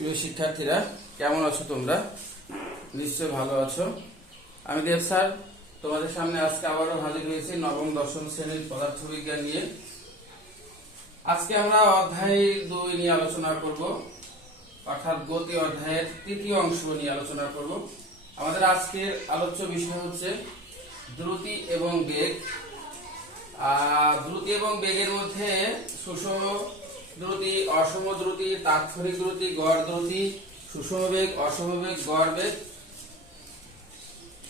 প্রিয় শিক্ষার্থীরা, কেমন আছো তোমরা? নিশ্চয় ভালো আছো। আমি দেব স্যার, তোমাদের সামনে আজকে আবারও হাজির হয়েছি নবম, দশম শ্রেণির পদার্থবিজ্ঞান নিয়ে। আজকে আমরা অধ্যায় দুই নিয়ে আলোচনা করব, অর্থাৎ গতি অধ্যায়ের তৃতীয় অংশ নিয়ে আলোচনা করব। আমাদের আজকের আলোচ্য বিষয় হচ্ছে দ্রুতি এবং বেগ। দ্রুতি এবং বেগের মধ্যে সুষম দ্রুতি অসম দ্রুতি তাৎক্ষণিক দ্রুতি গড় দ্রুতি সুষম বেগ অসম বেগ গড় বেগ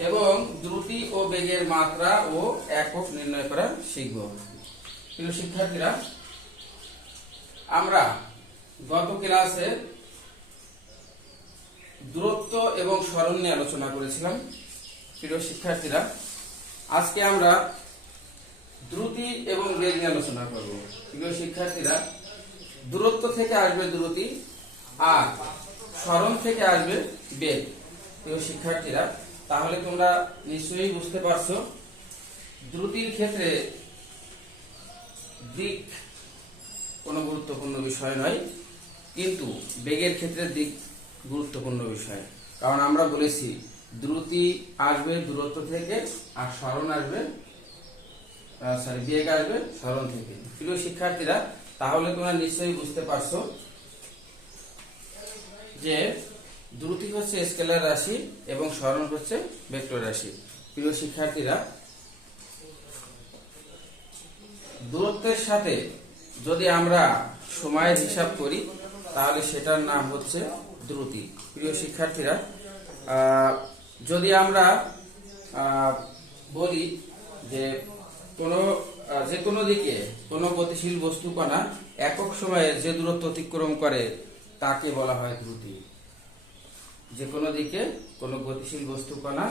এবং দ্রুতি ও বেগের মাত্রা ও একক নির্ণয় করা শিখব। প্রিয় শিক্ষার্থীরা, আমরা গত ক্লাসে দূরত্ব এবং স্মরণ নিয়ে আলোচনা করেছিলাম। প্রিয় শিক্ষার্থীরা, আজকে আমরা দ্রুতি এবং বেগ নিয়ে আলোচনা করব। প্রিয় শিক্ষার্থীরা দূরত্ব থেকে আসবে দ্রুতি আর স্মরণ থেকে আসবে বেগ প্রিয় শিক্ষার্থীরা, তাহলে তোমরা নিশ্চয়ই বুঝতে পারছ, দ্রুতির ক্ষেত্রে দিক কোনো গুরুত্বপূর্ণ বিষয় নয়, কিন্তু বেগের ক্ষেত্রে দিক গুরুত্বপূর্ণ বিষয়। কারণ আমরা বলেছি, দ্রুতি আসবে দূরত্ব থেকে আর স্মরণ আসবে সরি বেগ আসবে স্মরণ থেকে। প্রিয় শিক্ষার্থীরা তাহলে তোমরা নিশ্চয়ই বুঝতে পারছ যে দ্রুতি হচ্ছে স্কেলার রাশি এবং স্মরণ হচ্ছে ভেক্টর রাশি। প্রিয় শিক্ষার্থীরা, দূরত্বের সাথে যদি আমরা সময়ের হিসাব করি, তাহলে সেটার নাম হচ্ছে দ্রুতি। প্রিয় শিক্ষার্থীরা যদি আমরা বলি যে কোনো যে কোনো দিকে কোনো গতিশীল বস্তু কণা একক সময়ে যে দূরত্ব অতিক্রম করে, তাকে বলা হয় দ্রুতি যে কোনো দিকে কোনো গতিশীল বস্তু কণা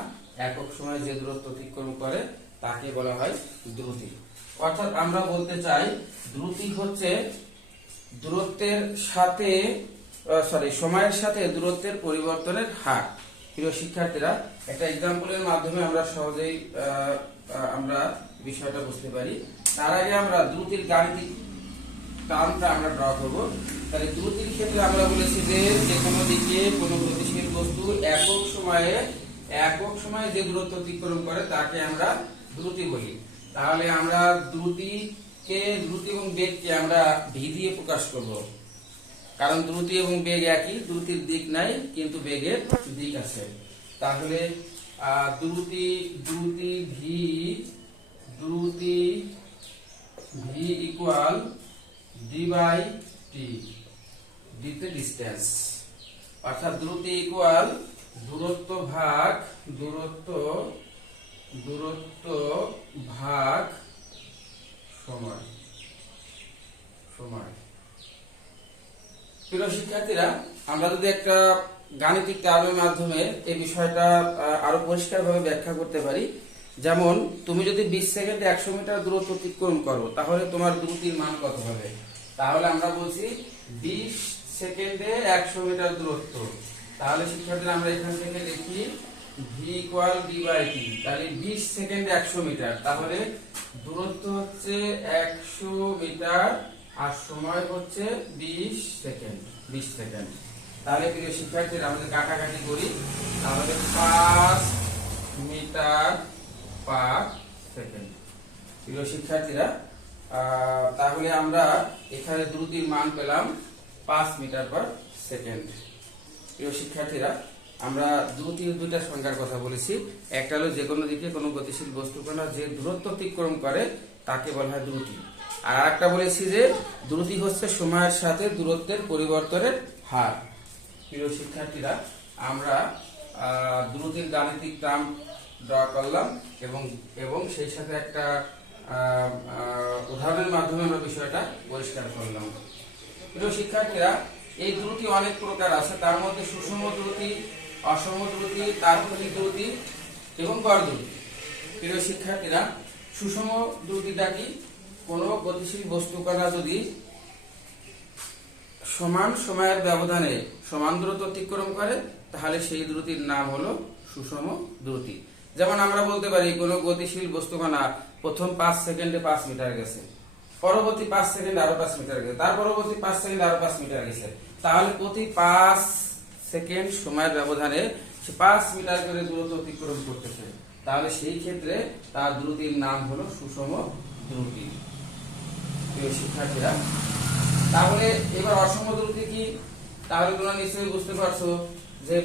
একক সময়ে যে দূরত্ব অতিক্রম করে, তাকে বলা হয় দ্রুতি। অর্থাৎ আমরা বলতে চাই, দ্রুতি হচ্ছে দূরত্বের সাথে সরি সময়ের সাথে দূরত্বের পরিবর্তনের হার। প্রিয় শিক্ষার্থীরা, একটা এক্সাম্পলের মাধ্যমে আমরা সহজেই আমরা বিষয়টা বুঝতে পারি। তার আগে আমরা দ্রুতির গাণিতিক টার্মটা আমরা ড্র করব। তাহলে দ্রুতির ক্ষেত্রে আমরা বলেছি যে যে কোনো দিকে কোনো গতিশীল বস্তু একক সময়ে একক সময়ে যে দূরত্ব অতিক্রম করে, তাকে আমরা দ্রুতি বলি। তাহলে আমরা দ্রুতিকে, দ্রুতি এবং বেগকে আমরা ভি দিয়ে প্রকাশ করব। কারণ দ্রুতি এবং বেগ একই, দ্রুতির দিক নাই, কিন্তু বেগের দিক আছে। তাহলে দ্রুতি দ্রুতি ভি দ্রুতি V equal D by T ডিতে ডিস্টেন্স অর্থাৎ দ্রুতি ইকুয়াল দূরত্ব ভাগ, দূরত্ব দূরত্ব ভাগ সময় সময়। প্রিয় শিক্ষার্থীরা, আমরা যদি একটা গাণিতিক টার্মের মাধ্যমে এই বিষয়টা আরও পরিষ্কারভাবে ব্যাখ্যা করতে পারি। যেমন, তুমি যদি বিশ সেকেন্ডে একশো মিটার দূরত্ব অতিক্রম করো, তাহলে তোমার দ্রুতির মান কত হবে? তাহলে আমরা বলছি বিশ সেকেন্ডে একশো মিটার দূরত্ব। তাহলে শিক্ষার্থীরা, আমরা এখান থেকে দেখি V equal D by T তাহলে বিশ সেকেন্ডে একশো মিটার। তাহলে দূরত্ব হচ্ছে একশো মিটার আর সময় হচ্ছে বিশ সেকেন্ড বিশ সেকেন্ড। তাহলে প্রিয় শিক্ষার্থীরা, আমাদের কাটাকাটি করি। তাহলে পাঁচ মিটার পার সেকেন্ড। প্রিয় শিক্ষার্থীরা তাহলে আমরা এখানে দ্রুতির মান পেলাম, পাঁচ মিটার পার সেকেন্ড। প্রিয় শিক্ষার্থীরা, আমরা দ্রুতির দুইটা সংখ্যার কথা বলেছি। একটা হলো যে কোনো দিকে কোনো গতিশীল বস্তু কণা যে দূরত্ব অতিক্রম করে, তাকে বলা হয় দ্রুতি। আর আরেকটা বলেছি যে, দ্রুতি হচ্ছে সময়ের সাথে দূরত্বের পরিবর্তনের হার। প্রিয় শিক্ষার্থীরা, আমরা দ্রুতির গাণিতিক টার্ম ড্র করলাম এবং এবং সেই সাথে একটা উদাহরণের মাধ্যমে আমরা বিষয়টা পরিষ্কার করলাম। প্রিয় শিক্ষার্থীরা, এই দ্রুতি অনেক প্রকার আছে, তার মধ্যে সুষম দ্রুতি, অসম দ্রুতি তাৎক্ষণিক দ্রুতি এবং গড় দ্রুতি। প্রিয় শিক্ষার্থীরা, সুষম দ্রুতিটা কি? কোনো গতিশীল বস্তু কণা যদি সমান সময়ের ব্যবধানে সমান দূরত্ব অতিক্রম করে, তাহলে সেই দ্রুতির নাম হলো সুষম দ্রুতি। যেমন আমরা বলতে পারি, কোনো গতিশীল বস্তু কণা প্রথম পাঁচ সেকেন্ডে পাঁচ মিটার গেছে, পরবর্তী পাঁচ সেকেন্ড আরও পাঁচ মিটার গেছে, তার পরবর্তী পাঁচ সেকেন্ড আরও পাঁচ মিটার গেছে। তাহলে প্রতি পাঁচ সেকেন্ড সময়ের ব্যবধানে সে পাঁচ মিটার করে দূরত্ব অতিক্রম করতেছে। তাহলে সেই ক্ষেত্রে তার দ্রুতির নাম হলো সুষম দ্রুতি। শিক্ষার্থীরা তাহলে এবার অসম দ্রুতি কি? তাহলে তোমরা নিশ্চয়ই বুঝতে পারছ যে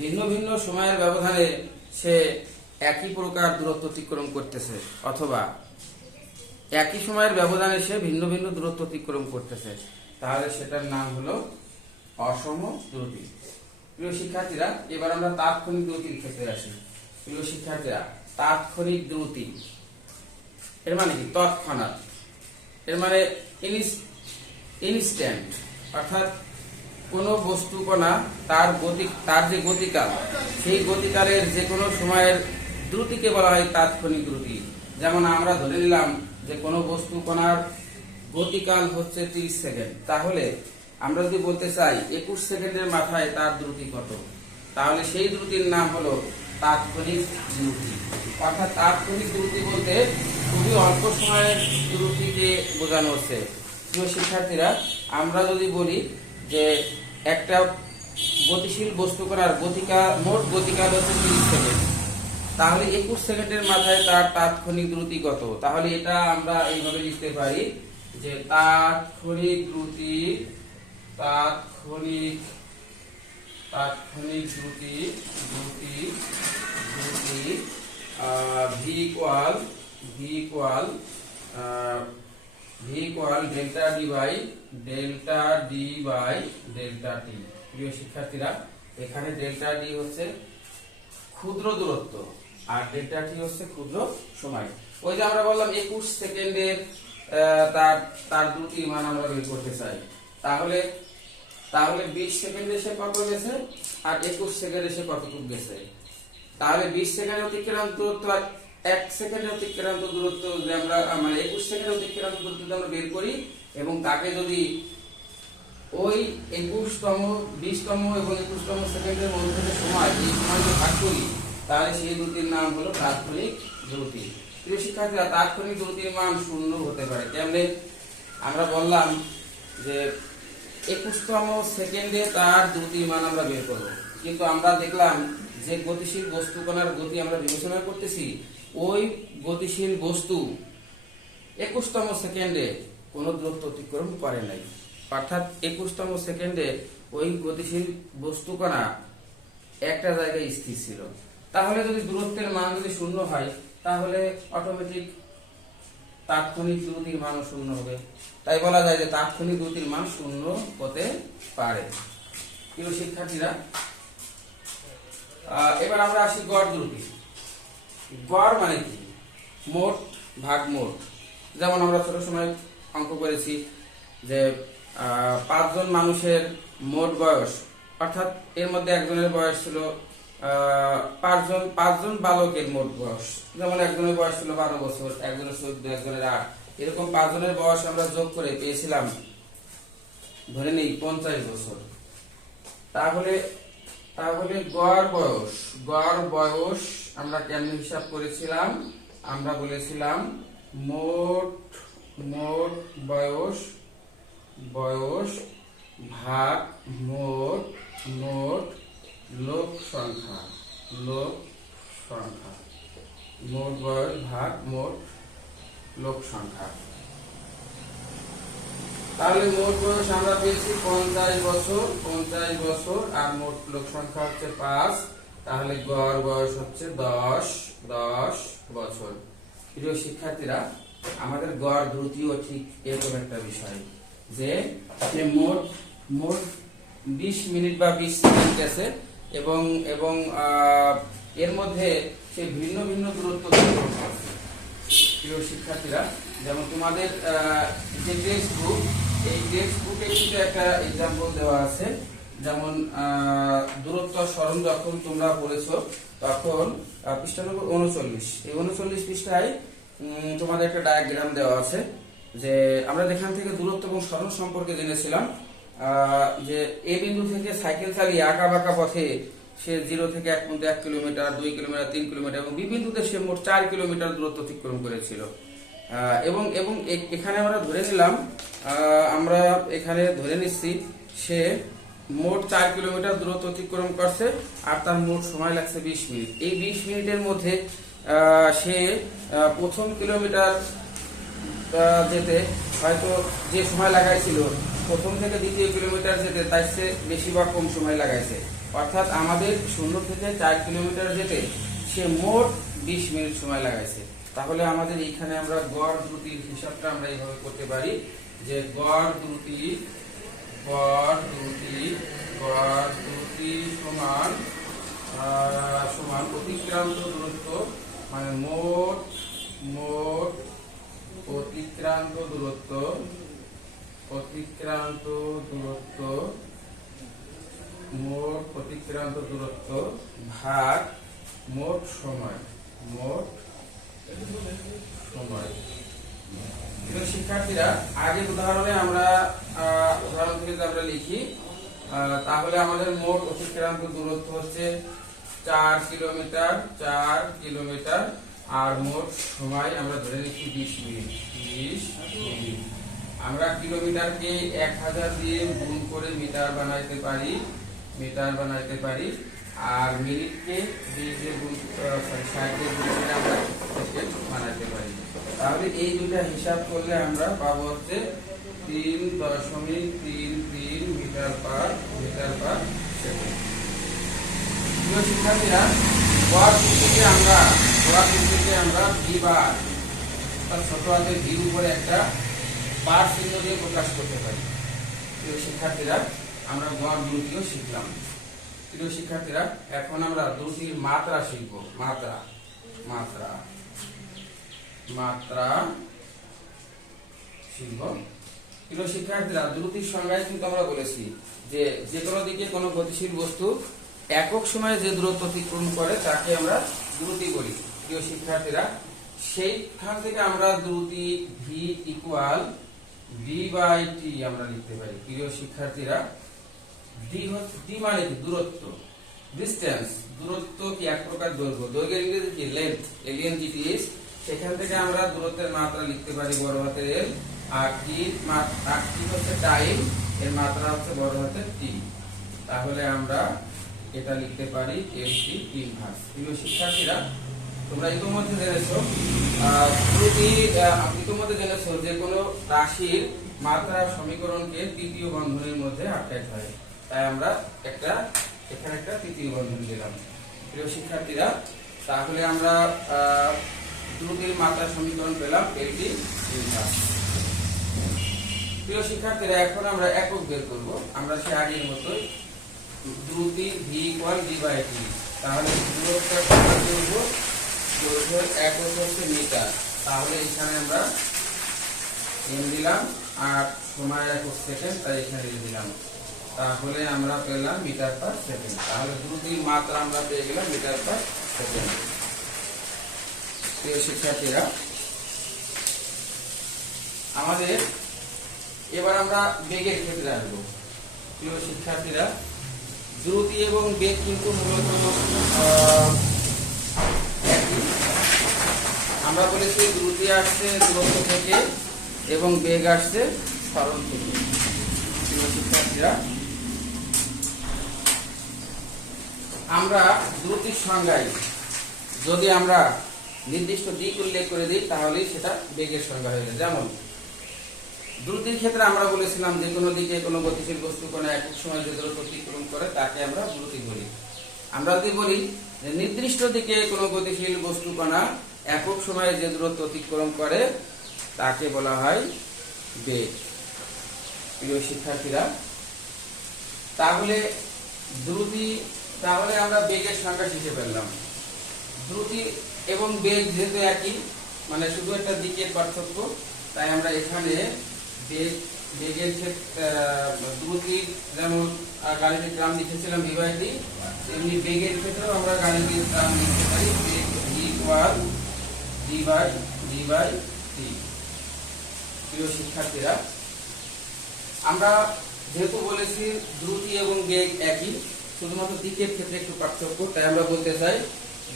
ভিন্ন ভিন্ন সময়ের ব্যবধানে সে একই প্রকার দূরত্ব অতিক্রম করতেছে, অথবা একই সময়ের ব্যবধানে সে ভিন্ন ভিন্ন দূরত্ব অতিক্রম করতেছে। তাহলে সেটার নাম হলো অসম দ্রুতি প্রিয় শিক্ষার্থীরা, এবার আমরা তাৎক্ষণিক দ্রুতির ক্ষেত্রে আসি। প্রিয় শিক্ষার্থীরা, তাৎক্ষণিক দ্রুতি এর মানে কি? তৎক্ষণাৎ। এর মানে ইনস্ট্যান্ট অর্থাৎ কোনো বস্তু কণা তার গতি, তার যে গতিকাল, সেই গতিকালের যে কোনো সময়ের দ্রুতিকে বলা হয় তাৎক্ষণিক দ্রুতি। যেমন আমরা ধরে নিলাম যে কোনো বস্তু কণার গতিকাল হচ্ছে 30 সেকেন্ড। তাহলে আমরা যদি বলতে চাই একুশ সেকেন্ডের মাথায় তার দ্রুতি কত? তাহলে সেই দ্রুতির নাম হলো তাৎক্ষণিক দ্রুতি। অর্থাৎ তাৎক্ষণিক দ্রুতি বলতে খুবই অল্প সময়ের দ্রুতিকে বোঝানো হচ্ছে। প্রিয় শিক্ষার্থীরা, আমরা যদি বলি যে একটা গতিশীল বস্তু করার গতিকা, মোট গতিকাল হচ্ছে তিরিশ সেকেন্ড। তাহলে একুশ সেকেন্ডের মাথায় তার তাৎক্ষণিক দ্রুতি কত? তাহলে এটা আমরা এইভাবে লিখতে পারি যে তাৎক্ষণিক দ্রুতি, তাৎক্ষণিক তাৎক্ষণিক দ্রুতি দ্রুতি দ্রুতি V equal V equal V equal delta D by delta D by delta T প্রিয় শিক্ষার্থীরা এখানে ডেল্টা ডি হচ্ছে ক্ষুদ্র দূরত্ব আর ডেল্টা টি হচ্ছে ক্ষুদ্র সময়। ওই যে আমরা বললাম একুশ সেকেন্ডের আহ, তার তার দ্রুতির মান আমরা বের করতে চাই। তাহলে তাহলে বিশ সেকেন্ডে সে কত গেছে? আর একুশ সেকেন্ডে সে কতটুকু গেছে? তাহলে বিশ সেকেন্ড অতিক্রান্ত দূরত্ব আর এক সেকেন্ড অতিক্রান্ত দূরত্ব যদি আমরা মানে একুশ সেকেন্ড অতিক্রান্ত দূরত্ব আমরা বের করি, এবং তাকে যদি ওই একুশতম, বিশতম এবং একুশতম সেকেন্ডের মধ্যে যে সময়, এই সময়কে ভাগ করি, তাহলে সেই দ্রুতির নাম হলো তাৎক্ষণিক দ্রুতি প্রিয় শিক্ষার্থীরা, তাৎক্ষণিক দ্রুতির মান শূন্য হতে পারে। কেমনে আমরা বললাম যে একুশতম সেকেন্ডে তার দ্রুতির মান আমরা বের করব। কিন্তু আমরা দেখলাম যে গতিশীল বস্তু কণার গতি আমরা বিবেচনা করতেছি ওই গতিশীল বস্তু একুশতম সেকেন্ডে কোনো দূরত্ব অতিক্রম করে নাই। অর্থাৎ একুশতম সেকেন্ডে ওই গতিশীল বস্তু কণা একটা জায়গায় স্থির ছিল। তাহলে যদি দূরত্বের মান যদি শূন্য হয়, তাহলে অটোমেটিক তাৎক্ষণিক দ্রুতির মানও শূন্য হবে। তাই বলা যায় যে তাৎক্ষণিক দ্রুতির মান শূন্য হতে পারে। প্রিয় শিক্ষার্থীরা এবার আমরা আসি গড় দ্রুতি গড় মানে কি? মোট, ভাগ মোট। যেমন আমরা ছোট সময় অঙ্ক করেছি যে পাঁচজন মানুষের মোট বয়স, অর্থাৎ এর মধ্যে একজনের বয়স ছিল পাঁচজন পাঁচজন বালকের মোট বয়স। যেমন একজনের বয়স ছিল বারো বছর, একজনের চোদ্দ, একজনের আট। এরকম পাঁচজনের বয়স আমরা যোগ করে পেয়েছিলাম, ধরে নেই, পঞ্চাশ বছর। তাহলে তাহলে গড় বয়স গড় বয়স আমরা কেমন হিসাব করেছিলাম? আমরা বলেছিলাম মোট মোট বয়স বয়স ভাগ মোট মোট লোক সংখ্যা লোক সংখ্যা। মোট বয়স ভাগ মোট লোক সংখ্যা। তাহলে মোট বয়স আমরা পেয়েছি পঞ্চাশ বছর পঞ্চাশ বছর, আর মোট লোক সংখ্যা হচ্ছে পাঁচ। তাহলে গড় বয়স হচ্ছে দশ দশ বছর। প্রিয় শিক্ষার্থীরা, আমাদের গড় দ্রুতিও ঠিক এরকম একটা বিষয় যে সে মোট মোট বিশ মিনিট বা বিশ সেকেন্ড গেছে এবং এবং এর মধ্যে সে ভিন্ন ভিন্ন দূরত্ব প্রিয় শিক্ষার্থীরা, যেমন তোমাদের যে টেক্সট বুক এই টেক্সট বুকে কিন্তু একটা এক্সাম্পল দেওয়া আছে। যেমন দূরত্ব স্মরণ যখন তোমরা পড়েছো, তখন পৃষ্ঠা নম্বর উনচল্লিশ। এই উনচল্লিশ পৃষ্ঠায় তোমাদের একটা ডায়াগ্রাম দেওয়া আছে যে আমরা যেখান থেকে দূরত্ব এবং স্মরণ সম্পর্কে জেনেছিলাম যে এ বিন্দু থেকে সাইকেল চালিয়ে আঁকা বাঁকা পথে সে জিরো থেকে এক পর্যন্ত এক কিলোমিটার দুই কিলোমিটার তিন কিলোমিটার এবং বি বিন্দুতে সে মোট চার কিলোমিটার দূরত্ব অতিক্রম করেছিল। এবং এবং এখানে আমরা ধরে নিলাম আমরা এখানে ধরে নিচ্ছি সে মোট চার কিলোমিটার দূরত্ব অতিক্রম করছে আর তার মোট সময় লাগছে বিশ মিনিট। এই বিশ মিনিটের মধ্যে সে প্রথম কিলোমিটার যেতে হয়তো যে সময় লাগাইছিল, প্রথম থেকে দ্বিতীয় কিলোমিটার যেতে তার সে বেশি বা কম সময় লাগাইছে। অর্থাৎ আমাদের শূন্য থেকে চার কিলোমিটার যেতে, সে মোট বিশ মিনিট সময় লাগাইছে। তাহলে আমাদের এইখানে আমরা গড় দ্রুতির হিসাবটা আমরা এইভাবে করতে পারি যে গড় দ্রুতি গড় দ্রুতি গড় দ্রুতি সমান সমান অতিক্রান্ত দূরত্ব মানে মোট মোট অতিক্রান্ত দূরত্ব অতিক্রান্ত দূরত্ব, মোট অতিক্রান্ত দূরত্ব ভাগ মোট সময় মোট সময়। প্রিয় শিক্ষার্থীরা, আগের উদাহরণে আমরা উদাহরণ যদি আমরা লিখি তাহলে আমাদের মোট অতিক্রান্ত দূরত্ব হচ্ছে চার কিলোমিটার চার কিলোমিটার, আর মোট সময় আমরা ধরে নিচ্ছি বিশ মিনিট। বিশ আমরা কিলোমিটারকে এক হাজার দিয়ে গুণ করে মিটার বানাইতে পারি, মিটার বানাইতে পারি, আর মিনিটকে গুণ সরি ষাট দিয়ে গুণ করে আমরা বানাইতে পারি। তাহলে এই দুটা হিসাব করলে আমরা পাবো হচ্ছে তিন দশমিক তিন তিন মিটার পার মিটার পার শিক্ষার্থীরা ভিত্তিতে আমরা ভিত্তিতে আমরা ভি বার তার ছোট ভির উপরে একটা বার চিহ্ন দিয়ে প্রকাশ করতে পারি। প্রিয় শিক্ষার্থীরা, আমরা গড় দ্রুতিও শিখলাম। প্রিয় শিক্ষার্থীরা, এখন আমরা দ্রুতির মাত্রা শিখব। মাত্রা মাত্রা। মাত্রা শিখব প্রিয় শিক্ষার্থীরা দ্রুতির সংজ্ঞায় কিন্তু আমরা বলেছি যে যে কোনো দিকে কোনো গতিশীল বস্তু একক সময়ে যে দূরত্ব অতিক্রম করে তাকে আমরা দ্রুতি বলি। প্রিয় শিক্ষার্থীরা, সেইখান থেকে আমরা দ্রুতি V equal V by T আমরা লিখতে পারি। প্রিয় শিক্ষার্থীরা ডি ডি মানে কি? দূরত্ব। ডিস্টেন্স দূরত্ব কি এক প্রকার দৈর্ঘ্য? দৈর্ঘ্যের ইংরেজি কি? লেন্থ এলিয়েন জিটিএস সেখান থেকে আমরা দূরত্বের মাত্রা লিখতে পারি বড় হাতের এল আর টি আর টি হচ্ছে টাইম এর মাত্রা হচ্ছে বড় হাতের টি তাহলে আমরা এটা লিখতে পারি এল টি ভাগ। প্রিয় শিক্ষার্থীরা, তোমরা ইতিমধ্যে জেনেছো ত্রুটি ইতিমধ্যে জেনেছো যে কোনো রাশির মাত্রা সমীকরণকে তৃতীয় বন্ধনীর মধ্যে আটকাইতে হয়। তাই আমরা একটা, এখানে একটা তৃতীয় বন্ধন দিলাম প্রিয় শিক্ষার্থীরা, তাহলে আমরা ত্রুটির মাত্রা সমীকরণ পেলাম এলটি প্রিয় শিক্ষার্থীরা, এখন আমরা একক বের করব। আমরা সে আগের মতোই দ্রুতি V equal D by T তাহলে দূরত্ব কত করব? দৈর্ঘ্যের একক হচ্ছে মিটার। তাহলে এখানে আমরা এম দিলাম, আর সময় একক সেকেন্ড, তাই এখানে দিলাম। তাহলে আমরা পেলাম মিটার পার সেকেন্ড। তাহলে দ্রুতির মাত্রা আমরা পেয়ে গেলাম মিটার পার সেকেন্ড। প্রিয় শিক্ষার্থীরা আমাদের এবার আমরা বেগের ক্ষেত্রে আসব। প্রিয় শিক্ষার্থীরা দ্রুতি এবং বেগ কিন্তু মূলত আমরা বলেছি দ্রুতি আসছে, দূরত্ব থেকে এবং বেগ আসছে সরণ থেকে। প্রিয় শিক্ষার্থীরা আমরা দ্রুতির সংজ্ঞায় যদি আমরা নির্দিষ্ট দিক উল্লেখ করে দিই, তাহলেই সেটা বেগের সংজ্ঞা হয়ে যায়। যেমন, দ্রুতির ক্ষেত্রে আমরা বলেছিলাম যে কোনো দিকে কোনো গতিশীল বস্তু কোনো একক সময় যে দূরত্ব অতিক্রম করে, তাকে আমরা দ্রুতি বলি। আমরা যদি বলি যে নির্দিষ্ট দিকে কোনো গতিশীল বস্তু কণা একক সময়ে যে দূরত্ব অতিক্রম করে, তাকে বলা হয় বেগ। প্রিয় শিক্ষার্থীরা, তাহলে দ্রুতি, তাহলে আমরা বেগের সংখ্যা শিখে ফেললাম। দ্রুতি এবং বেগ যেহেতু একই মানে শুধু একটা দিকের পার্থক্য, তাই আমরা এখানে বেগ বেগের ক্ষেত্রে যেমন গাণিতিক নাম লিখেছিলাম এমনি বেগের ক্ষেত্রেও আমরা নাম লিখতে পারি বেগ one D by D by T প্রিয় শিক্ষার্থীরা, আমরা যেহেতু বলেছি দ্রুতি এবং বেগ একই, শুধুমাত্র দিকের ক্ষেত্রে একটু পার্থক্য, তাই আমরা বলতে চাই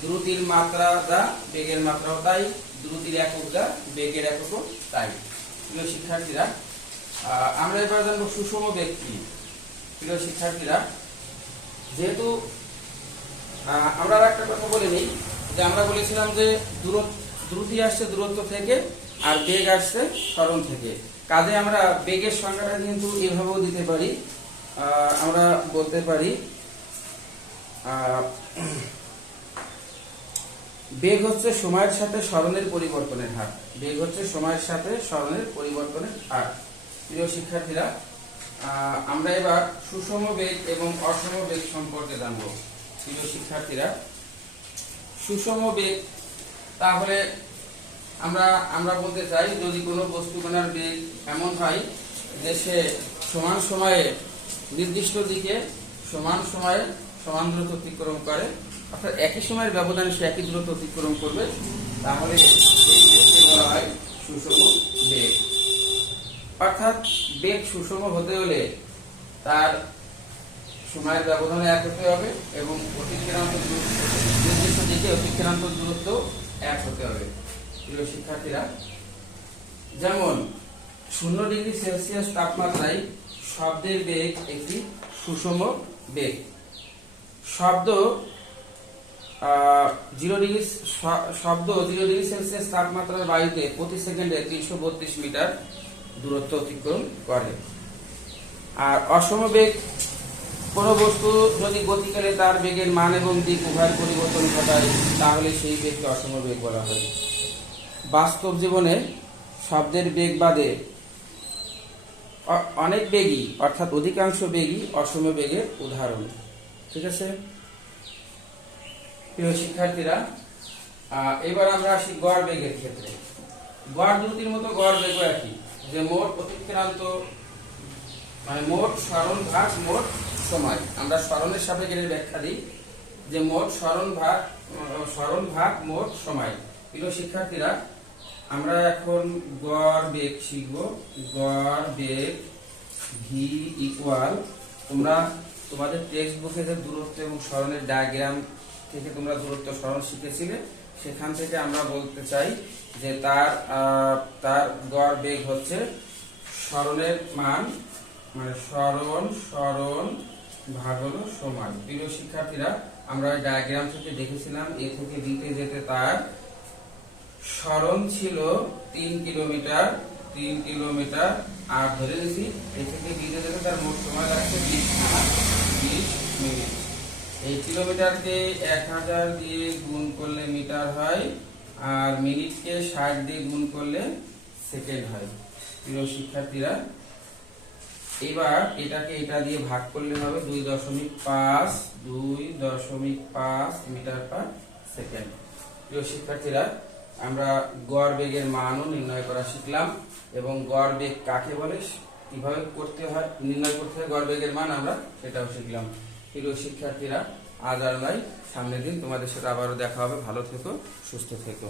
দ্রুতির মাত্রা যা বেগের মাত্রাও তাই। দ্রুতির একক যা বেগের এককও তাই। প্রিয় শিক্ষার্থীরা আমরা এবার জানব সুষম বেগ কি। প্রিয় শিক্ষার্থীরা, যেহেতু আমরা আর একটা কথা বলে নিই, যে আমরা বলেছিলাম যে দ্রুতি আসছে দূরত্ব থেকে আর বেগ আসছে স্মরণ থেকে। কাজে আমরা বেগের সংখ্যাটা কিন্তু এভাবেও দিতে পারি। আমরা বলতে পারি বেগ হচ্ছে সময়ের সাথে স্মরণের পরিবর্তনের হার। বেগ হচ্ছে সময়ের সাথে স্মরণের পরিবর্তনের হার। প্রিয় শিক্ষার্থীরা আমরা এবার সুষম বেগ এবং অসম বেগ সম্পর্কে জানব। প্রিয় শিক্ষার্থীরা, সুষম বেগ, তাহলে আমরা আমরা বলতে চাই, যদি কোনো বস্তু কণার বেগ এমন হয় যে সে সমান সময়ে নির্দিষ্ট দিকে সমান সময়ে সমান দূরত্ব অতিক্রম করে অর্থাৎ একই সময়ের ব্যবধানে সে একই দূরত্ব অতিক্রম করবে, তাহলে সুষম বেগ। অর্থাৎ বেগ সুষম হতে হলে তার সময়ের ব্যবধানে এক হতে হবে এবং অতিক্রান্ত নির্দিষ্ট দিকে অতিক্রান্ত দূরত্ব এক হতে হবে। প্রিয় শিক্ষার্থীরা, যেমন শূন্য ডিগ্রি সেলসিয়াস তাপমাত্রায় শব্দের বেগ একটি সুষম বেগ। শব্দ জিরো ডিগ্রি শব্দ জিরো ডিগ্রি সেলসিয়াস তাপমাত্রার বায়ুতে প্রতি সেকেন্ডে তিনশো বত্রিশ মিটার দূরত্ব অতিক্রম করে। আর অসম বেগ কোনো বস্তু যদি গতিকালে তার বেগের মান এবং দিক উভয়ের পরিবর্তন ঘটায়, তাহলে সেই বেগকে অসম বেগ বলা হয়। বাস্তব জীবনে শব্দের বেগ বাদে অনেক বেগই, অর্থাৎ অধিকাংশ বেগই অসম বেগের উদাহরণ। ঠিক আছে? প্রিয় শিক্ষার্থীরা এবার আমরা আসি গড় বেগের ক্ষেত্রে। গড় দ্রুতির মতো গড় বেগও একই, যে মোট অতিক্রান্ত মানে মোট স্মরণ ভাগ মোট সময়। আমরা স্মরণের সাপেক্ষে এর ব্যাখ্যা দিই, যে মোট স্মরণ ভাগ স্মরণ ভাগ মোট সময়। প্রিয় শিক্ষার্থীরা, আমরা এখন গড় বেগ শিখব। গড় বেগ ভি ইকুয়াল তোমরা তোমাদের টেক্সট বুকে যে দূরত্ব এবং স্মরণের ডায়াগ্রাম থেকে তোমরা দূরত্ব স্মরণ শিখেছিলে, সেখান থেকে আমরা বলতে চাই যে তার তার গড় বেগ হচ্ছে স্মরণের মান মানে স্মরণ স্মরণ ভাগ সময় প্রিয় শিক্ষার্থীরা, আমরা ওই ডায়াগ্রাম থেকে দেখেছিলাম, এ থেকে দিতে যেতে তার স্মরণ ছিল তিন কিলোমিটার তিন কিলোমিটার, আর ধরে নিছি, এ থেকে দিতে যেতে তার মোট সময় লাগছে বিশ মিনিট। বিশ মিনিট। এই কিলোমিটারকে এক হাজার দিয়ে গুণ করলে মিটার হয়, আর মিনিটকে ষাট দিয়ে গুণ করলে সেকেন্ড হয়। প্রিয় শিক্ষার্থীরা, এবার এটাকে এটা দিয়ে ভাগ করলে হবে দুই দশমিক পাঁচ, দুই দশমিক পাঁচ মিটার পার সেকেন্ড। প্রিয় শিক্ষার্থীরা, আমরা গড় বেগের মানও নির্ণয় করা শিখলাম, এবং গড় বেগ কাকে বলে? কীভাবে করতে হয়? নির্ণয় করতে হয় গড় বেগের মান, আমরা সেটাও শিখলাম। প্রিয় শিক্ষার্থীরা, আজ আর নাই সামনের দিন তোমাদের সাথে আবারও দেখা হবে। ভালো থেকো, সুস্থ থেকো।